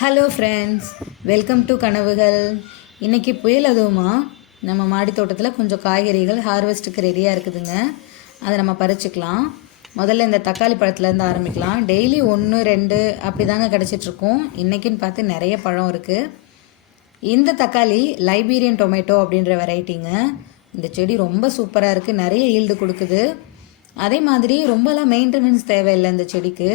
Hello friends, welcome to கனவுகள். இன்றைக்கி புயல் அதுவுமா நம்ம மாடி தோட்டத்தில் கொஞ்சம் காய்கறிகள் ஹார்வெஸ்ட்டுக்கு ரெடியாக இருக்குதுங்க. அதை நம்ம பறிச்சுக்கலாம். முதல்ல இந்த தக்காளி பழத்துலேருந்து ஆரம்பிக்கலாம். டெய்லி 1 2 அப்படி தாங்க கிடச்சிட்ருக்கோம். இன்றைக்கின்னு பார்த்து நிறைய பழம் இருக்குது. இந்த தக்காளி லைபீரியன் டொமேட்டோ அப்படின்ற வெரைட்டிங்க. இந்த செடி ரொம்ப சூப்பராக இருக்குது, நிறைய ஈல்டு கொடுக்குது. அதே மாதிரி ரொம்பலாம் மெயின்டெனன்ஸ் தேவையில்லை இந்த செடிக்கு.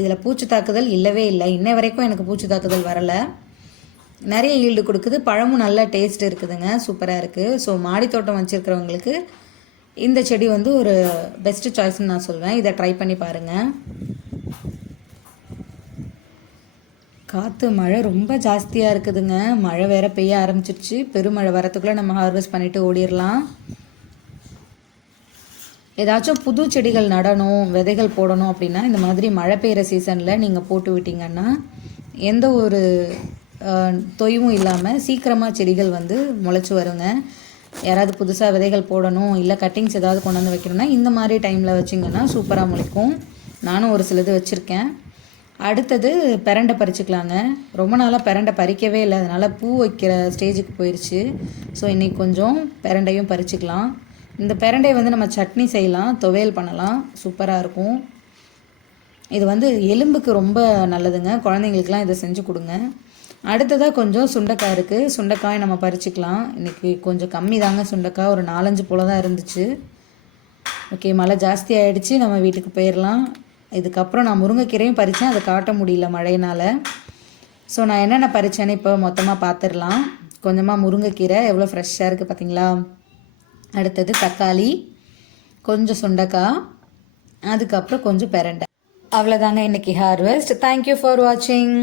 இதில் பூச்சி தாக்குதல் இல்லவே இல்லை. இன்ன வரைக்கும் எனக்கு பூச்சி தாக்குதல் வரலை. நிறைய ஈல்டு கொடுக்குது. பழமும் நல்ல டேஸ்ட் இருக்குதுங்க, சூப்பராக இருக்குது. ஸோ மாடி தோட்டம் வச்சுருக்கிறவங்களுக்கு இந்த செடி வந்து ஒரு பெஸ்ட்டு சாய்ஸ்ன்னு நான் சொல்வேன். இதை ட்ரை பண்ணி பாருங்கள். காற்று மழை ரொம்ப ஜாஸ்தியாக இருக்குதுங்க. மழை வேற பெய்ய ஆரம்பிச்சிருச்சு. பெருமழை வரத்துக்குள்ளே நம்ம ஹார்வெஸ்ட் பண்ணிவிட்டு ஓடிடலாம். ஏதாச்சும் புது செடிகள் நடணும், விதைகள் போடணும் அப்படின்னா இந்த மாதிரி மழை பெய்கிற சீசனில் நீங்கள் போட்டு விட்டிங்கன்னா எந்த ஒரு தொய்வும் இல்லாமல் சீக்கிரமாக செடிகள் வந்து முளைச்சி வருங்க. யாராவது புதுசாக விதைகள் போடணும், இல்லை கட்டிங்ஸ் ஏதாவது கொண்டு வந்து வைக்கணும்னா இந்த மாதிரி டைமில் வச்சிங்கன்னா சூப்பராக முளைக்கும். நானும் ஒரு சிலது வச்சுருக்கேன். அடுத்தது பெரண்டை பறிச்சுக்கலாங்க. ரொம்ப நாளாக பெரண்டை பறிக்கவே இல்லை, அதனால் பூ வைக்கிற ஸ்டேஜுக்கு போயிடுச்சு. ஸோ இன்றைக்கி கொஞ்சம் பெரண்டையும் பறிச்சுக்கலாம். இந்த பெரண்டை வந்து நம்ம சட்னி செய்யலாம், துவையல் பண்ணலாம், சூப்பராக இருக்கும். இது வந்து எலும்புக்கு ரொம்ப நல்லதுங்க. குழந்தைங்களுக்குலாம் இதை செஞ்சு கொடுங்க. அடுத்ததாக கொஞ்சம் சுண்டைக்காய் இருக்குது. சுண்டைக்காய் நம்ம பறிச்சுக்கலாம். இன்றைக்கி கொஞ்சம் கம்மி தாங்க சுண்டைக்காய், ஒரு 4-5 போல் தான் இருந்துச்சு. ஓகே, மழை ஜாஸ்தி ஆகிடுச்சு, நம்ம வீட்டுக்கு போயிடலாம். இதுக்கப்புறம் நான் முருங்கைக்கீரையும் பறித்தேன், அதை காட்ட முடியல மழையினால். ஸோ நான் என்னென்ன பறித்தேன்னு இப்போ மொத்தமாக பார்த்துடலாம். கொஞ்சமாக முருங்கைக்கீரை எவ்வளோ ஃப்ரெஷ்ஷாக இருக்குது பார்த்தீங்களா. அடுத்தது தக்காளி, கொஞ்சம் சுண்டைக்காய், அதுக்கப்புறம் கொஞ்சம் பெரண்டை. அவ்வளோதாங்க இன்றைக்கி ஹார்வெஸ்ட். தேங்க்யூ ஃபார் வாட்சிங்.